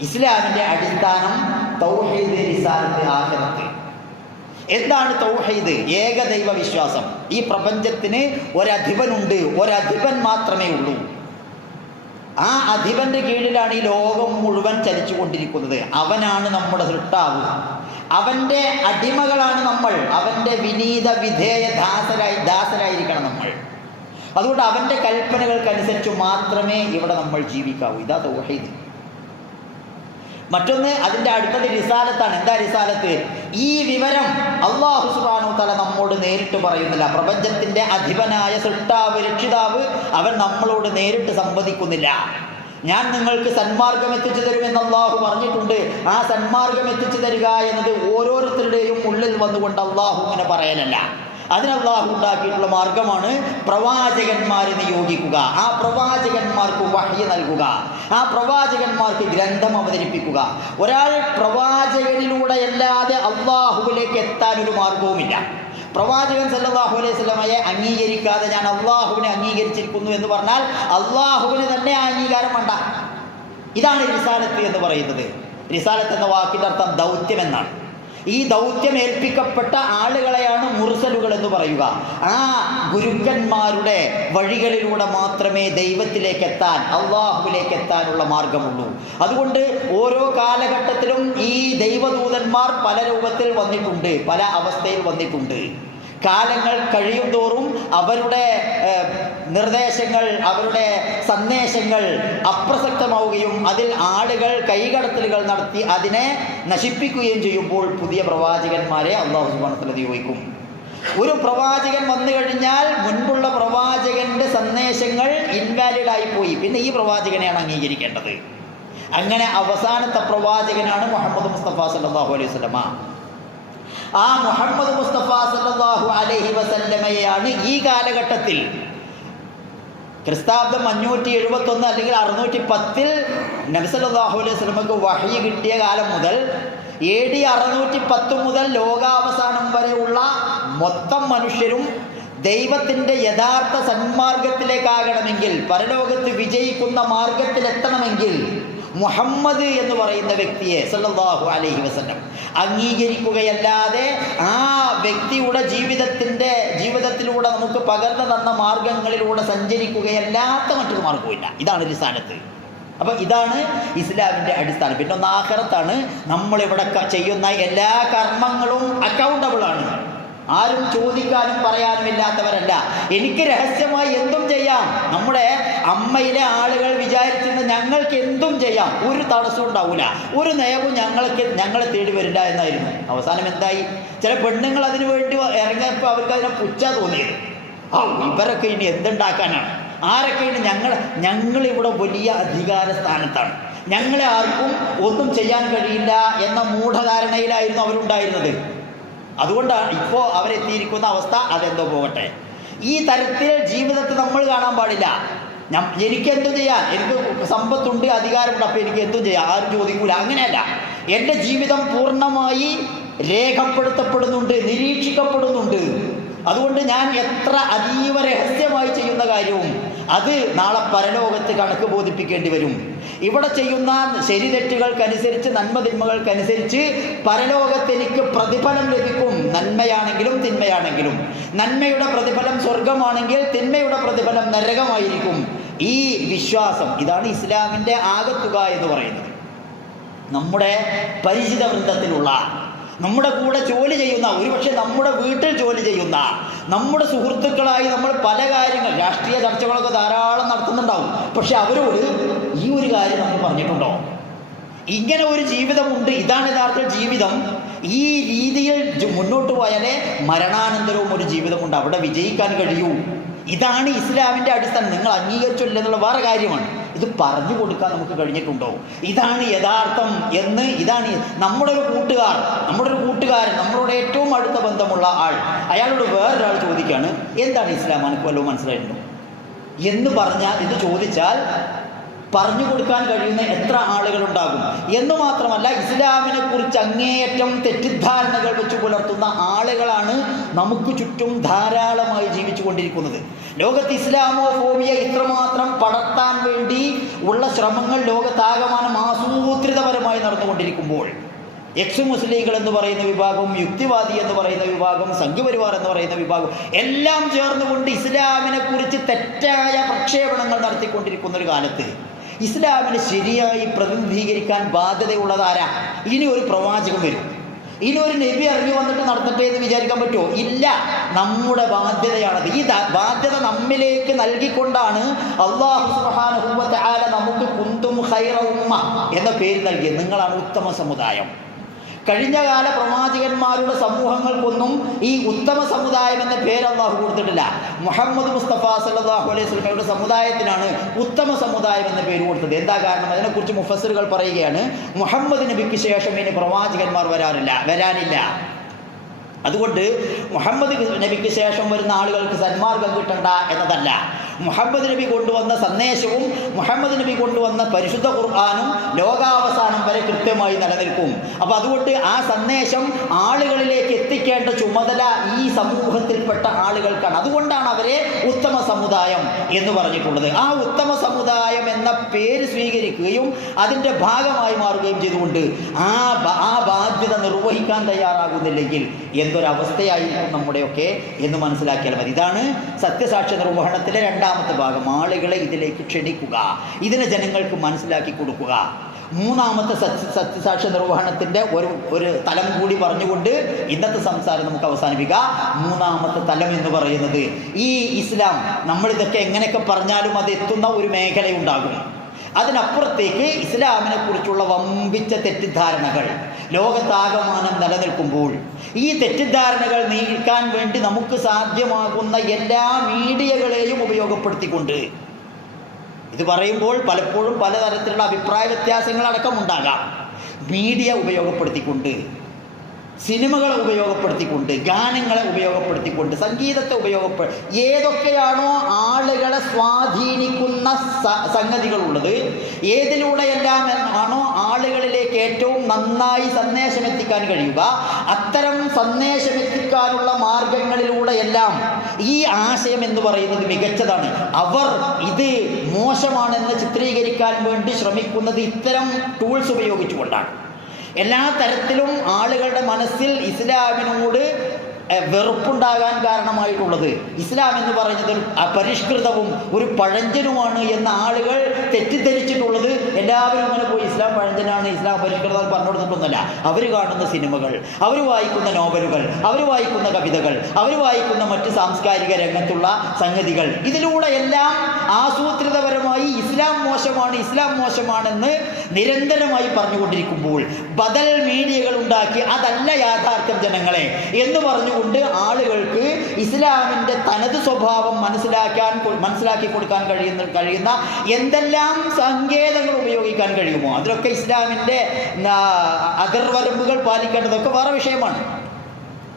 ഇസ്ലാമിന്റെ അടിസ്ഥാനം തൗഹീദ് ഇസ്ലാമിന്റെ ആഖിറത്ത്. എന്താണ് തൗഹീദ്? ഏകദൈവ വിശ്വാസം ഈ പ്രപഞ്ചത്തിന് ഒരധിപനുണ്ട്. ഒരധിപൻ മാത്രമേ ഉള്ളൂ. ആ അധിപന്റെ കീഴിലാണ് ഈ ലോകം മുഴുവൻ ചലിച്ചു കൊണ്ടിരിക്കുന്നത് അവനാണ് നമ്മുടെ സൃഷ്ടാവ്. അവന്റെ അടിമകളാണ് നമ്മൾ. അവന്റെ വിനീത വിധേയ ദാസരായി ദാസരായിരിക്കണം നമ്മൾ. അതുകൊണ്ട് അവന്റെ കൽപ്പനകൾക്കനുസരിച്ച് മാത്രമേ ഇവിടെ നമ്മൾ ജീവിക്കാവൂ. ഇതാ തൗഹീദ്. മറ്റൊന്ന് അതിന്റെ അടുത്തത് റിസാലത്താണ് എന്താ റിസാലത്ത് ഈ വിവരം അള്ളാഹു സുബാനു തല നമ്മോട് നേരിട്ട് പറയുന്നില്ല. പ്രപഞ്ചത്തിന്റെ അധിപനായ സൃഷ്ടാവ് രക്ഷിതാവ് അവൻ നമ്മളോട് നേരിട്ട് സംവദിക്കുന്നില്ല. ഞാൻ നിങ്ങൾക്ക് സന്മാർഗം എത്തിച്ചു തരുമെന്ന് അള്ളാഹു പറഞ്ഞിട്ടുണ്ട്. ആ സന്മാർഗം എത്തിച്ചു തരിക എന്നത് ഓരോരുത്തരുടെയും ഉള്ളിൽ വന്നുകൊണ്ട് അള്ളാഹു ഇങ്ങനെ പറയലല്ല. അതിന് അള്ളാഹു ഉണ്ടാക്കിയിട്ടുള്ള മാർഗമാണ് പ്രവാചകന്മാരെ നിയോഗിക്കുക. ആ പ്രവാചകന്മാർക്ക് വഹ്യ നൽകുക. ആ പ്രവാചകന്മാർക്ക് ഗ്രന്ഥം അവതരിപ്പിക്കുക. ഒരാൾ പ്രവാചകനിലൂടെ അല്ലാതെ അള്ളാഹുവിലേക്ക് എത്താൻ ഒരു മാർഗവുമില്ല. പ്രവാചകൻ സല്ലാഹു അലൈഹി സ്വലമയെ അംഗീകരിക്കാതെ ഞാൻ അള്ളാഹുവിനെ അംഗീകരിച്ചിരിക്കുന്നു എന്ന് പറഞ്ഞാൽ അള്ളാഹുവിന് തന്നെ അംഗീകാരം വേണ്ട. ഇതാണ് റിസാലത്ത് എന്ന് പറയുന്നത്. റിസാലത്ത് എന്ന വാക്കിന്റെ അർത്ഥം ദൗത്യം എന്നാണ്. ഈ ദൗത്യം ഏൽപ്പിക്കപ്പെട്ട ആളുകളെയാണ് മുർസലുകൾ എന്ന് പറയുക. ആ ഗുരുക്കന്മാരുടെ വഴികളിലൂടെ മാത്രമേ ദൈവത്തിലേക്ക് എത്താൻ അള്ളാഹുവിലേക്ക് എത്താനുള്ള മാർഗമുള്ളൂ. അതുകൊണ്ട് ഓരോ കാലഘട്ടത്തിലും ഈ ദൈവദൂതന്മാർ പല രൂപത്തിൽ വന്നിട്ടുണ്ട് പല അവസ്ഥയിൽ വന്നിട്ടുണ്ട്. കാലങ്ങൾ കഴിയും തോറും അവരുടെ നിർദ്ദേശങ്ങൾ അവരുടെ സന്ദേശങ്ങൾ അപ്രസക്തമാവുകയും അതിൽ ആളുകൾ കൈകടത്തലുകൾ നടത്തി അതിനെ നശിപ്പിക്കുകയും ചെയ്യുമ്പോൾ പുതിയ പ്രവാചകന്മാരെ അള്ളാഹു സുബാനത്തിൽ നിയോഗിക്കും. ഒരു പ്രവാചകൻ വന്നു കഴിഞ്ഞാൽ മുൻപുള്ള പ്രവാചകന്റെ സന്ദേശങ്ങൾ ഇൻവാലിഡ് ആയി പോയി പിന്നെ ഈ പ്രവാചകനെയാണ് അംഗീകരിക്കേണ്ടത്. അങ്ങനെ അവസാനത്തെ പ്രവാചകനാണ് മുഹമ്മദ് മുസ്തഫ സല്ലല്ലാഹു അലൈഹി വസല്ലമ. ആ മുഹമ്മദ് മുസ്തഫ സല്ലല്ലാഹു അലഹി വസല്ലമയാണ് ഈ കാലഘട്ടത്തിൽ ക്രിസ്താബ്ദം അഞ്ഞൂറ്റി എഴുപത്തി ഒന്ന് അല്ലെങ്കിൽ അറുന്നൂറ്റി പത്തിൽ നബ്സല്ലാഹു അലൈഹി സ്വലമക്ക് വഹി കിട്ടിയ കാലം മുതൽ എ ഡി അറുന്നൂറ്റി പത്ത് മുതൽ ലോകാവസാനം വരെയുള്ള മൊത്തം മനുഷ്യരും ദൈവത്തിന്റെ യഥാർത്ഥ സന്മാർഗത്തിലേക്കാകണമെങ്കിൽ പരലോകത്ത് വിജയിക്കുന്ന മാർഗത്തിലെത്തണമെങ്കിൽ മുഹമ്മദ് എന്ന് പറയുന്ന വ്യക്തിയെ സല്ലാഹു അലൈഹി വസല്ലം അംഗീകരിക്കുകയല്ലാതെ ആ വ്യക്തിയുടെ ജീവിതത്തിന്റെ ജീവിതത്തിലൂടെ നമുക്ക് പകർന്നു തന്ന മാർഗങ്ങളിലൂടെ സഞ്ചരിക്കുകയല്ലാത്ത മറ്റൊരു മാർഗവുമില്ല ഇതാണ് ഒരു സ്ഥാനത്ത് അപ്പോൾ ഇതാണ് ഇസ്ലാമിന്റെ അടിസ്ഥാനം. പിന്നെ ഒന്ന് ആഹ്റത്താണ് നമ്മളിവിടെ ചെയ്യുന്ന എല്ലാ കർമ്മങ്ങളും അക്കൗണ്ടബിൾ ആണ്. ആരും ചോദിക്കാനും പറയാനും ഇല്ലാത്തവരല്ല എനിക്ക് രഹസ്യമായി എന്തും ചെയ്യാം. നമ്മുടെ അമ്മയിലെ ആളുകൾ വിചാരിച്ചിരുന്ന ഞങ്ങൾക്ക് എന്തും ചെയ്യാം. ഒരു തടസ്സവും ഉണ്ടാവില്ല ഒരു നയവും ഞങ്ങൾക്ക് ഞങ്ങളെ തേടി വരില്ല എന്നായിരുന്നു. അവസാനം എന്തായി? ചില പെണ്ണുങ്ങൾ അതിനു വേണ്ടി ഇറങ്ങിയപ്പോൾ അവർക്ക് അതിനെ പുച്ച തോന്നിയത്. ആ ഇവരൊക്കെ ഇനി എന്തുണ്ടാക്കാനാണ്? ആരൊക്കെ ഇനി ഞങ്ങൾ ഞങ്ങളിവിടെ വലിയ അധികാര സ്ഥാനത്താണ്. ഞങ്ങളെ ആർക്കും ഒന്നും ചെയ്യാൻ കഴിയില്ല എന്ന മൂഢധാരണയിലായിരുന്നു അവരുണ്ടായിരുന്നത്. അതുകൊണ്ടാണ് ഇപ്പോൾ അവരെത്തിയിരിക്കുന്ന അവസ്ഥ അതെന്തോ പോകട്ടെ. ഈ തരത്തിൽ ജീവിതത്തെ നമ്മൾ കാണാൻ പാടില്ല. എനിക്ക് എന്തും ചെയ്യാൻ? എനിക്ക് സമ്പത്തുണ്ട് അധികാരമുണ്ട് അപ്പോൾ എനിക്ക് എന്തും ചെയ്യാം. ആരും ചോദിക്കൂല. അങ്ങനെയല്ല. എന്റെ ജീവിതം പൂർണമായി രേഖപ്പെടുത്തപ്പെടുന്നുണ്ട് നിരീക്ഷിക്കപ്പെടുന്നുണ്ട്. അതുകൊണ്ട് ഞാൻ എത്ര അതീവ രഹസ്യമായി ചെയ്യുന്ന കാര്യവും അത് നാളെ പരലോകത്ത് കണക്ക് ബോധിപ്പിക്കേണ്ടി വരും. ഇവിടെ ചെയ്യുന്ന ശരി തെറ്റുകൾക്കനുസരിച്ച് നന്മ തിന്മകൾക്കനുസരിച്ച് പരലോകത്തെനിക്ക് പ്രതിഫലം ലഭിക്കും. നന്മയാണെങ്കിലും തിന്മയാണെങ്കിലും. നന്മയുടെ പ്രതിഫലം സ്വർഗമാണെങ്കിൽ തിന്മയുടെ പ്രതിഫലം നരകമായിരിക്കും. ഈ വിശ്വാസം ഇതാണ് ഇസ്ലാമിന്റെ ആകത്തുക എന്ന് പറയുന്നത്. നമ്മുടെ പരിചിത വൃന്ദത്തിലുള്ള നമ്മുടെ കൂടെ ജോലി ചെയ്യുന്ന ഒരുപക്ഷെ നമ്മുടെ വീട്ടിൽ ജോലി ചെയ്യുന്ന നമ്മുടെ സുഹൃത്തുക്കളായി നമ്മൾ പല കാര്യങ്ങൾ രാഷ്ട്രീയ ചർച്ചകളൊക്കെ ധാരാളം നടത്തുന്നുണ്ടാവും. പക്ഷെ അവരോട് ഈ ഒരു കാര്യം നമ്മൾ പറഞ്ഞിട്ടുണ്ടോ? ഇങ്ങനെ ഒരു ജീവിതമുണ്ട്. ഇതാണ് യഥാർത്ഥ ജീവിതം. ഈ രീതിയിൽ മുന്നോട്ട് പോയാലേ മരണാനന്തരവും ഒരു ജീവിതമുണ്ട്. അവിടെ വിജയിക്കാൻ കഴിയൂ. ഇതാണ് ഇസ്ലാമിന്റെ അടിസ്ഥാനം. നിങ്ങൾ അംഗീകരിച്ചില്ല എന്നുള്ള വേറെ കാര്യമാണ്. ഇത് പറഞ്ഞു കൊടുക്കാൻ നമുക്ക് കഴിഞ്ഞിട്ടുണ്ടോ? ഇതാണ് യഥാർത്ഥം എന്ന് ഇതാണ് നമ്മുടെ ഒരു കൂട്ടുകാർ നമ്മുടെ ഒരു കൂട്ടുകാരൻ നമ്മളോട് ഏറ്റവും അടുത്ത ബന്ധമുള്ള ആൾ. അയാളോട് വേറൊരാൾ ചോദിക്കുകയാണ് എന്താണ് ഇസ്ലാം? എനിക്ക് വല്ലതും മനസ്സിലായിട്ടുണ്ടോ? എന്ന് പറഞ്ഞാൽ ഇത് ചോദിച്ചാൽ പറഞ്ഞു കൊടുക്കാൻ കഴിയുന്ന എത്ര ആളുകളുണ്ടാകും? എന്ന് മാത്രമല്ല ഇസ്ലാമിനെ കുറിച്ച് അങ്ങേയറ്റം തെറ്റിദ്ധാരണകൾ വെച്ച് പുലർത്തുന്ന ആളുകളാണ് നമുക്ക് ചുറ്റും ധാരാളമായി ജീവിച്ചു കൊണ്ടിരിക്കുന്നത് ലോകത്ത് ഇസ്ലാമോ ഫോബിയ ഇത്രമാത്രം പടർത്താൻ വേണ്ടി ഉള്ള ശ്രമങ്ങൾ ലോകത്താകമാനം ആസൂത്രിതപരമായി നടന്നുകൊണ്ടിരിക്കുമ്പോൾ എക്സ് മുസ്ലിങ്ങൾ എന്ന് പറയുന്ന വിഭാഗം യുക്തിവാദി എന്ന് പറയുന്ന വിഭാഗം സംഘപരിവാർ എന്ന് പറയുന്ന വിഭാഗം എല്ലാം ചേർന്നുകൊണ്ട് ഇസ്ലാമിനെ കുറിച്ച് തെറ്റായ പ്രക്ഷേപണങ്ങൾ നടത്തിക്കൊണ്ടിരിക്കുന്ന ഒരു കാലത്ത് ഇസ്ലാമിനെ ശരിയായി പ്രതിനിധീകരിക്കാൻ ബാധ്യതയുള്ളതാരാ ഇനി ഒരു പ്രവാചകൻ വരും. ഇനി ഒരു നബി അറിവ് വന്നിട്ട് നടത്തട്ടെ എന്ന് വിചാരിക്കാൻ പറ്റുമോ ഇല്ല. നമ്മുടെ ബാധ്യതയാണത്. ഈ ബാധ്യത നമ്മിലേക്ക് നൽകിക്കൊണ്ടാണ് അള്ളാഹു നമുക്ക് കുന്തും ഖൈറ ഉമ്മ എന്ന പേര് നൽകിയത്. നിങ്ങളാണ് ഉത്തമ സമുദായം. കഴിഞ്ഞകാല പ്രവാചകന്മാരുടെ സമൂഹങ്ങൾക്കൊന്നും ഈ ഉത്തമ സമുദായം എന്ന പേര് അള്ളാഹു കൊടുത്തിട്ടില്ല. മുഹമ്മദ് മുസ്തഫ സല്ലാഹു അലൈഹി സ്വലമയുടെ സമുദായത്തിനാണ് ഉത്തമ സമുദായം എന്ന പേര് കൊടുത്തത്. എന്താ കാരണം? അതിനെക്കുറിച്ച് മുഫസറുകൾ പറയുകയാണ് മുഹമ്മദ് നബിക്ക് ശേഷം ഇനി പ്രവാചകന്മാർ വരാറില്ല വരാനില്ല. അതുകൊണ്ട് മുഹമ്മദ് നബിക്ക് ശേഷം വരുന്ന ആളുകൾക്ക് സന്മാർഗം കിട്ടണ്ട എന്നതല്ല. മുഹമ്മദ് നബി കൊണ്ടുവന്ന സന്ദേശവും മുഹമ്മദ് നബി കൊണ്ടുവന്ന പരിശുദ്ധ ഖുർആാനും ലോകാവസാനം വരെ കൃത്യമായി നിലനിൽക്കും. അപ്പോൾ അതുകൊണ്ട് ആ സന്ദേശം ആളുകളിലേക്ക് എത്തിക്കേണ്ട ചുമതല ഈ സമൂഹത്തിൽപ്പെട്ട ആളുകൾക്കാണ്. അതുകൊണ്ടാണ് അവരെ ഉത്തമ സമുദായം എന്ന് പറഞ്ഞിട്ടുള്ളത്. ആ ഉത്തമ സമുദായം എന്ന പേര് സ്വീകരിക്കുകയും അതിന്റെ ഭാഗമായി മാറുകയും ചെയ്തുകൊണ്ട് ആ ആ ബാധ്യത നിർവഹിക്കാൻ തയ്യാറാകുന്നില്ലെങ്കിൽ എന്തൊരവസ്ഥയായിരിക്കും നമ്മുടെയൊക്കെ എന്ന് മനസ്സിലാക്കിയാൽ മതി. ഇതാണ് സത്യസാക്ഷി നിർവഹണത്തിലെ രണ്ടാമത്തെ ഭാഗം. ആളുകളെ ഇതിലേക്ക് ക്ഷണിക്കുക. ഇതിനെ ജനങ്ങൾക്ക് മനസ്സിലാക്കി കൊടുക്കുക. മൂന്നാമത്തെ സത്യ സത്യസാക്ഷ്യ നിർവഹണത്തിന്റെ ഒരു ഒരു തലം കൂടി പറഞ്ഞുകൊണ്ട് ഇന്നത്തെ സംസാരം നമുക്ക് അവസാനിപ്പിക്കാം. മൂന്നാമത്തെ തലം എന്ന് പറയുന്നത് ഈ ഇസ്ലാം നമ്മളിതൊക്കെ എങ്ങനെയൊക്കെ പറഞ്ഞാലും അത് എത്തുന്ന ഒരു മേഖലയുണ്ടാകും. അതിനപ്പുറത്തേക്ക് ഇസ്ലാമിനെ കുറിച്ചുള്ള വമ്പിച്ച തെറ്റിദ്ധാരണകൾ ലോകത്താകമാനം നിലനിൽക്കുമ്പോൾ ഈ തെറ്റിദ്ധാരണകൾ നീക്കാൻ വേണ്ടി നമുക്ക് സാധ്യമാകുന്ന എല്ലാ മീഡിയകളെയും ഉപയോഗപ്പെടുത്തിക്കൊണ്ട് ഇത് പറയുമ്പോൾ പലപ്പോഴും പലതരത്തിലുള്ള അഭിപ്രായ വ്യത്യാസങ്ങളടക്കം ഉണ്ടാകാം മീഡിയ ഉപയോഗപ്പെടുത്തിക്കൊണ്ട് സിനിമകളെ ഉപയോഗപ്പെടുത്തിക്കൊണ്ട് ഗാനങ്ങളെ ഉപയോഗപ്പെടുത്തിക്കൊണ്ട് സംഗീതത്തെ ഉപയോഗപ്പെടു ഏതൊക്കെയാണോ ആളുകളെ സ്വാധീനിക്കുന്ന സംഗതികളുള്ളത് ഏതിലൂടെയെല്ലാം ആണോ ആളുകളിലേക്ക് ഏറ്റവും നന്നായി സന്ദേശം എത്തിക്കാൻ കഴിയുക അത്തരം സന്ദേശം എത്തിക്കാനുള്ള മാർഗങ്ങളിലൂടെയെല്ലാം ഈ ആശയം എന്ന് പറയുന്നത് മികച്ചതാണ്. അവർ ഇത് മോശമാണെന്ന് ചിത്രീകരിക്കാൻ വേണ്ടി ശ്രമിക്കുന്നത് ഇത്തരം ടൂൾസ് ഉപയോഗിച്ചുകൊണ്ടാണ്. എല്ലാ തരത്തിലും ആളുകളുടെ മനസ്സിൽ ഇസ്ലാമിനോട് വെറുപ്പുണ്ടാകാൻ കാരണമായിട്ടുള്ളത്. ഇസ്ലാം എന്ന് പറയുന്നത് അപരിഷ്കൃതവും ഒരു പഴഞ്ചനുമാണ് എന്ന ആളുകൾ തെറ്റിദ്ധരിച്ചിട്ടുള്ളത് എല്ലാവരും ഇങ്ങനെ പോയി ഇസ്ലാം പഴഞ്ചനാണ് ഇസ്ലാം പരിഷ്കൃതം പറഞ്ഞു കൊടുത്തിട്ടൊന്നുമല്ല. അവർ കാണുന്ന സിനിമകൾ അവർ വായിക്കുന്ന നോവലുകൾ അവർ വായിക്കുന്ന കവിതകൾ അവർ വായിക്കുന്ന മറ്റ് സാംസ്കാരിക രംഗത്തുള്ള സംഗതികൾ ഇതിലൂടെ എല്ലാം ആസൂത്രിതപരമായി ഇസ്ലാം മോശമാണ് ഇസ്ലാം മോശമാണെന്ന് നിരന്തരമായി പറഞ്ഞുകൊണ്ടിരിക്കുമ്പോൾ ബദൽ മീഡിയകൾ ഉണ്ടാക്കി അതല്ല യാഥാർത്ഥ്യം ജനങ്ങളെ എന്ന് പറഞ്ഞുകൊണ്ട് ആളുകൾക്ക് ഇസ്ലാമിന്റെ തനത് സ്വഭാവം മനസ്സിലാക്കാൻ മനസ്സിലാക്കി കൊടുക്കാൻ കഴിയുന്ന കഴിയുന്ന എന്തെല്ലാം സങ്കേതങ്ങൾ ഉപയോഗിക്കാൻ കഴിയുമോ? അതിലൊക്കെ ഇസ്ലാമിന്റെ അതിർവരമ്പുകൾ പാലിക്കേണ്ടതൊക്കെ വേറെ വിഷയമാണ്.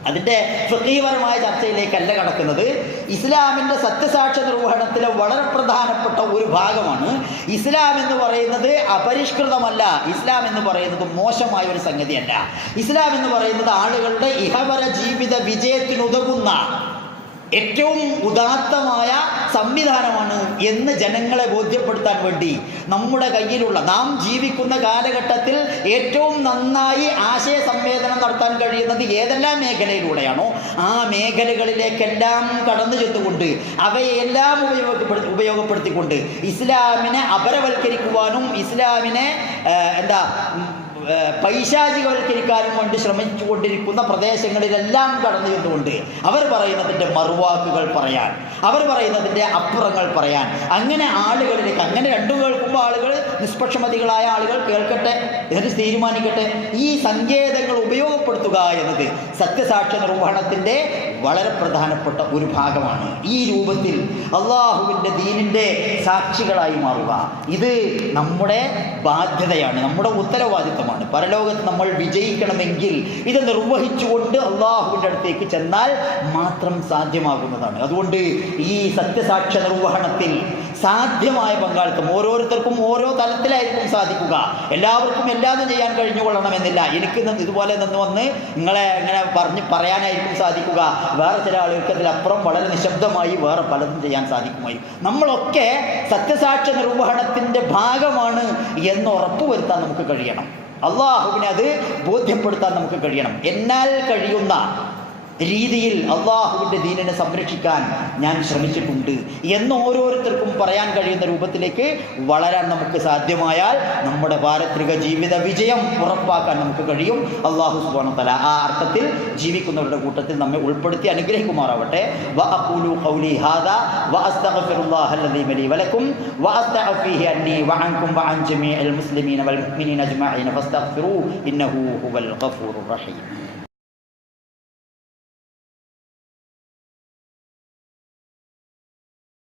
അതിന്റെ ഫ്രീപരമായ ചർച്ചയിലേക്കല്ല കടക്കുന്നത്. ഇസ്ലാമിന്റെ സത്യസാക്ഷ്യ നിർവഹണത്തിലെ വളരെ പ്രധാനപ്പെട്ട ഒരു ഭാഗമാണ്. ഇസ്ലാം എന്ന് പറയുന്നത് അപരിഷ്കൃതമല്ല. ഇസ്ലാം എന്ന് പറയുന്നത് മോശമായ ഒരു സംഗതിയല്ല. ഇസ്ലാം എന്ന് പറയുന്നത് ആളുകളുടെ ഇഹപര ജീവിത വിജയത്തിനുതകുന്ന ഏറ്റവും ഉദാത്തമായ സംവിധാനമാണ് എന്ന് ജനങ്ങളെ ബോധ്യപ്പെടുത്താൻ വേണ്ടി നമ്മുടെ കയ്യിലുള്ള നാം ജീവിക്കുന്ന കാലഘട്ടത്തിൽ ഏറ്റവും നന്നായി ആശയ സംവേദനം നടത്താൻ കഴിയുന്നത് ഏതെല്ലാം മേഖലയിലൂടെയാണോ ആ മേഖലകളിലേക്കെല്ലാം കടന്നു ചെന്നുകൊണ്ട് അവയെല്ലാം ഉപയോഗപ്പെടുത്തി ഉപയോഗപ്പെടുത്തിക്കൊണ്ട് ഇസ്ലാമിനെ അപരവൽക്കരിക്കുവാനും ഇസ്ലാമിനെ എന്താ പൈശാചികവൽക്കരിക്കാനും വേണ്ടി ശ്രമിച്ചുകൊണ്ടിരിക്കുന്ന പ്രദേശങ്ങളിലെല്ലാം കടന്നു ചെന്നുകൊണ്ട് അവർ പറയുന്നതിന്റെ മറുവാക്കുകൾ പറയാൻ അവർ പറയുന്നതിന്റെ അപ്പുറങ്ങൾ പറയാൻ. അങ്ങനെ ആളുകളിലേക്ക് അങ്ങനെ രണ്ടു കേൾക്കുമ്പോൾ ആളുകൾ നിഷ്പക്ഷമതികളായ ആളുകൾ കേൾക്കട്ടെ എന്നിട്ട് തീരുമാനിക്കട്ടെ. ഈ സങ്കേതങ്ങൾ ഉപയോഗപ്പെടുത്തുക എന്നത് സത്യസാക്ഷ്യ നിർവഹണത്തിന്റെ വളരെ പ്രധാനപ്പെട്ട ഒരു ഭാഗമാണ്. ഈ രൂപത്തിൽ അള്ളാഹുവിന്റെ ദീനിന്റെ സാക്ഷികളായി മാറുക. ഇത് നമ്മുടെ ബാധ്യതയാണ് നമ്മുടെ ഉത്തരവാദിത്തമാണ് പരലോകത്ത് നമ്മൾ വിജയിക്കണമെങ്കിൽ ഇത് നിർവഹിച്ചുകൊണ്ട് അള്ളാഹുവിന്റെ അടുത്തേക്ക് ചെന്നാൽ മാത്രം സാധ്യമാകുന്നതാണ്. അതുകൊണ്ട് ഈ സത്യസാക്ഷ്യ നിർവഹണത്തിൽ സാധ്യമായ പങ്കാളിത്തം ഓരോരുത്തർക്കും ഓരോ തലത്തിലായിരിക്കും സാധിക്കുക. എല്ലാവർക്കും എല്ലാതും ചെയ്യാൻ കഴിഞ്ഞുകൊള്ളണമെന്നില്ല. എനിക്ക് ഇതുപോലെ നിന്ന് വന്ന് നിങ്ങളെ ഇങ്ങനെ പറഞ്ഞ് പറയാനായിരിക്കും സാധിക്കുക. വേറെ ചില ആളുകൾക്ക് അതിലപ്പുറം വളരെ നിശബ്ദമായി വേറെ പലതും ചെയ്യാൻ സാധിക്കുമായി. നമ്മളൊക്കെ സത്യസാക്ഷ്യ നിർവഹണത്തിന്റെ ഭാഗമാണ് എന്ന് ഉറപ്പുവരുത്താൻ നമുക്ക് കഴിയണം. അള്ളാഹുവിനെ അത് ബോധ്യപ്പെടുത്താൻ നമുക്ക് കഴിയണം. എന്നാൽ കഴിയുന്ന രീതിയിൽ അള്ളാഹുവിന്റെ ദീനിനെ സംരക്ഷിക്കാൻ ഞാൻ ശ്രമിച്ചിട്ടുണ്ട് എന്ന് ഓരോരുത്തർക്കും പറയാൻ കഴിയുന്ന രൂപത്തിലേക്ക് വളരാൻ നമുക്ക് സാധ്യമായാൽ നമ്മുടെ പാരത്രിക ജീവിത വിജയം ഉറപ്പാക്കാൻ നമുക്ക് കഴിയും. അള്ളാഹു സുബാന തല ആ അർത്ഥത്തിൽ ജീവിക്കുന്നവരുടെ കൂട്ടത്തിൽ നമ്മെ ഉൾപ്പെടുത്തി അനുഗ്രഹിക്കുമാറാവട്ടെ. വ അസ്തഗ്ഫിറുല്ലാഹ അല്ലദീ ലി